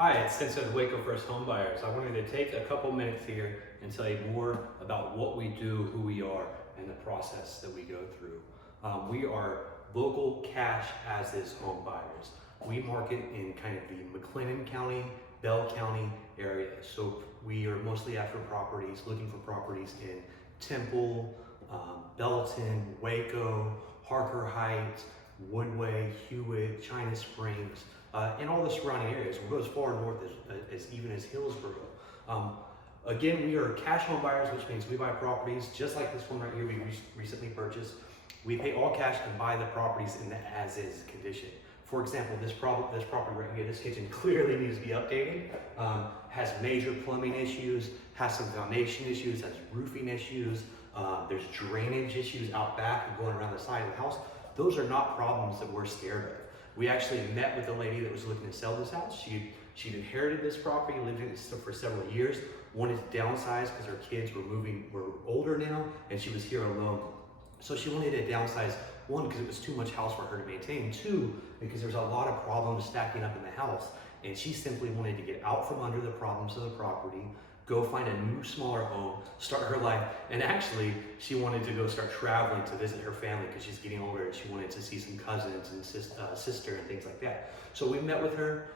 Hi, it's Spencer of Waco First Home Buyers. I wanted to take a couple minutes here and tell you more about what we do, who we are, and the process that we go through. We are local cash as is home buyers. We market in kind of the McLennan County, Bell County area. So we are mostly after properties, looking for properties in Temple, Belton, Waco, Harker Heights, Woodway, Hewitt, China Springs, and all the surrounding areas. We go as far north as even as Hallsburg. Again, we are cash home buyers, which means we buy properties just like this one right here we recently purchased. We pay all cash and buy the properties in the as-is condition. For example, this property right here, this kitchen clearly needs to be updated, has major plumbing issues, has some foundation issues, has roofing issues, there's drainage issues out back and going around the side of the house. Those are not problems that we're scared of. We actually met with a lady that was looking to sell this house. She'd inherited this property, lived in it for several years, wanted to downsize because her kids were older now, and she was here alone. So she wanted to downsize, one, because it was too much house for her to maintain, two, because there's a lot of problems stacking up in the house, and she simply wanted to get out from under the problems of the property, go find a new, smaller home, start her life, and actually, she wanted to go start traveling to visit her family because she's getting older and she wanted to see some cousins and sister and things like that. So we met with her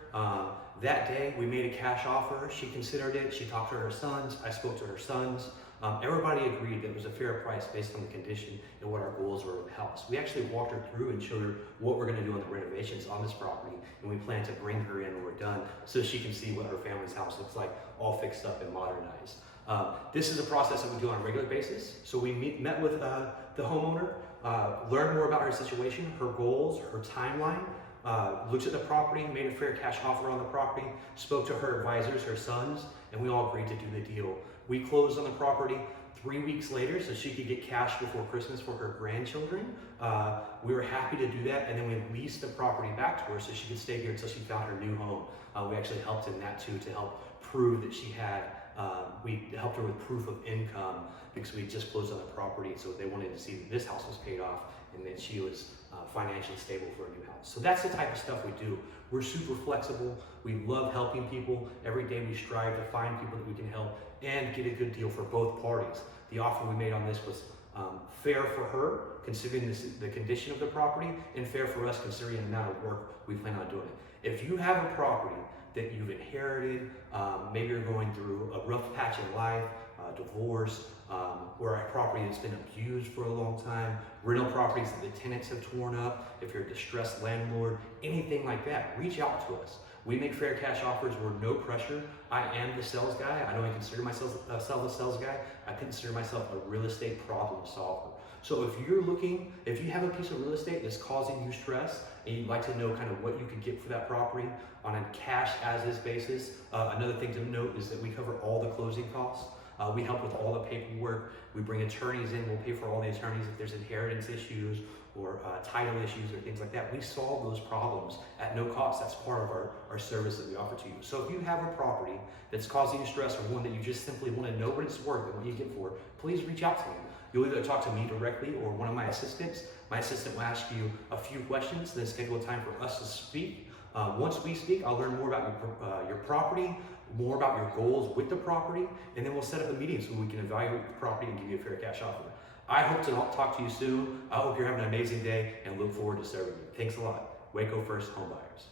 that day. We made a cash offer. She considered it. She talked to her sons. I spoke to her sons. Everybody agreed that it was a fair price based on the condition and what our goals were of the house. We actually walked her through and showed her what we're going to do on the renovations on this property, and we plan to bring her in when we're done so she can see what her family's house looks like, all fixed up and modernized. This is a process that we do on a regular basis. So we met with the homeowner, learned more about her situation, her goals, her timeline, looked at the property, made a fair cash offer on the property, spoke to her advisors, her sons, and we all agreed to do the deal. We closed on the property 3 weeks later so she could get cash before Christmas for her grandchildren. We were happy to do that, and then we leased the property back to her so she could stay here until she found her new home. We actually helped in that too to help prove that she had, we helped her with proof of income because we just closed on the property, so they wanted to see that this house was paid off and that she was financially stable for a new house. So that's the type of stuff we do. We're super flexible. We love helping people. Every day we strive to find people that we can help and get a good deal for both parties. The offer we made on this was fair for her, considering the condition of the property, and fair for us, considering the amount of work we plan on doing it. If you have a property that you've inherited, maybe you're going through a rough patch in life, divorce, or a property that's been abused for a long time, rental properties that the tenants have torn up, if you're a distressed landlord, anything like that, reach out to us. We make fair cash offers. We're no pressure. I am the sales guy. I don't consider myself a sales guy. I consider myself a real estate problem solver. So if you have a piece of real estate that's causing you stress and you'd like to know kind of what you could get for that property on a cash as is basis, another thing to note is that we cover all the closing costs. We help with all the paperwork. We bring attorneys in. We'll pay for all the attorneys if there's inheritance issues or title issues or things like that. We solve those problems at no cost. That's part of our service that we offer to you. So if you have a property that's causing you stress or one that you just simply want to know what it's worth and what you get for it, please reach out to me. You'll either talk to me directly or one of my assistants. My assistant will ask you a few questions, then schedule a time for us to speak. Once we speak, I'll learn more about your property, more about your goals with the property, and then we'll set up a meeting so we can evaluate the property and give you a fair cash offer. I hope to talk to you soon. I hope you're having an amazing day and look forward to serving you. Thanks a lot. Waco First Home Buyers.